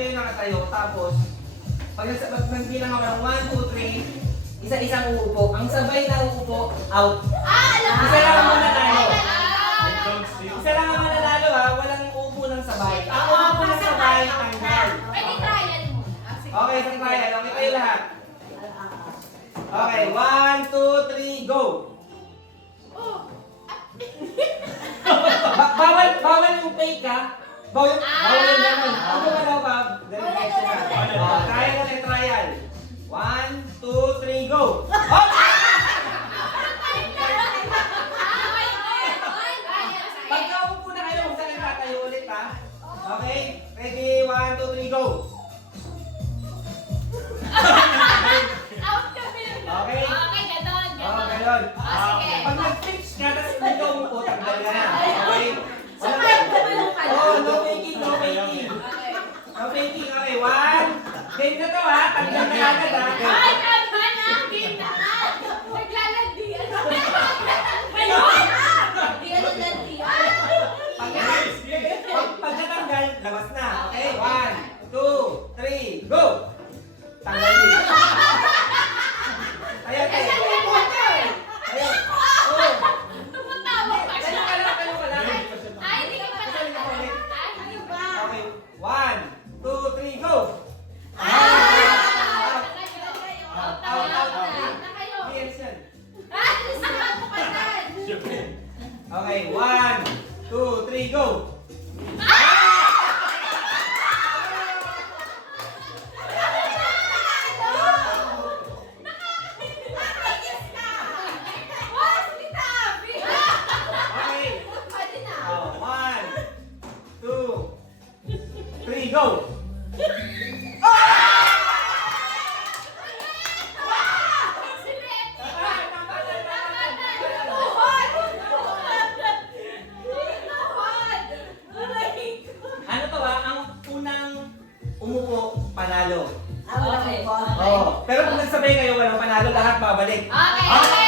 kayo nakatayo, tapos pag nagbilang ako ng 1, 2, 3, isa-isang uupo. Ang sabay na uupo, out. Alam ko! Isa lang ang mananalo. Don't see. Isa lang ang mananalo ha, walang uupo ng sabay. Ang uupo ng sabay, tanggal. Pwede trial muna. Okay, isang trial. Okay kayo lahat. Okay, 1, 2, 3, go! Bawal yung fake ha. Bawal yung ganun. Ang gumalaw ba? Diretso na. Trial ulit, trial. 1, 2, 3, go! Oh! Pagka upo na kayo, kung saan tatayo ulit ha. Okay? Ready? 1, 2, 3, go! Okay? Okay, ganon, Oo, ganon. ganon. Sige. Pag nag-fix ka, tapos hindi ka umupo, tanggal ka na. Okay? Sabay na lang ka. Oh, no faking, no faking. Okay. No faking, okay. 1. Game na to ha, tanggal na agad ha. Ay, tama na! Game na nga! Naglalandian. Ayun! Hindi ka naglandian. Pag natanggal, labas na. Okay? 1, 2, 3, go! Tanggal din. Ayan, ayan. Ayan. Oh. Tumatawa pa siya. Kalo ka lang. Ay, hindi ka pa Kasali ka pa ulit. Ay, hindi ba? Okay. 1, 2, 3, go! Ah! Yes, yan. Siyempre. Okay, 1, 2, 3, go! Okay. Oh, 1, 2, 3, go! Ano to ba? Ang unang umupo, panalo. Okay. Oh, pero kung nagsabay kayo, walang panalo, lahat babalik. Okay.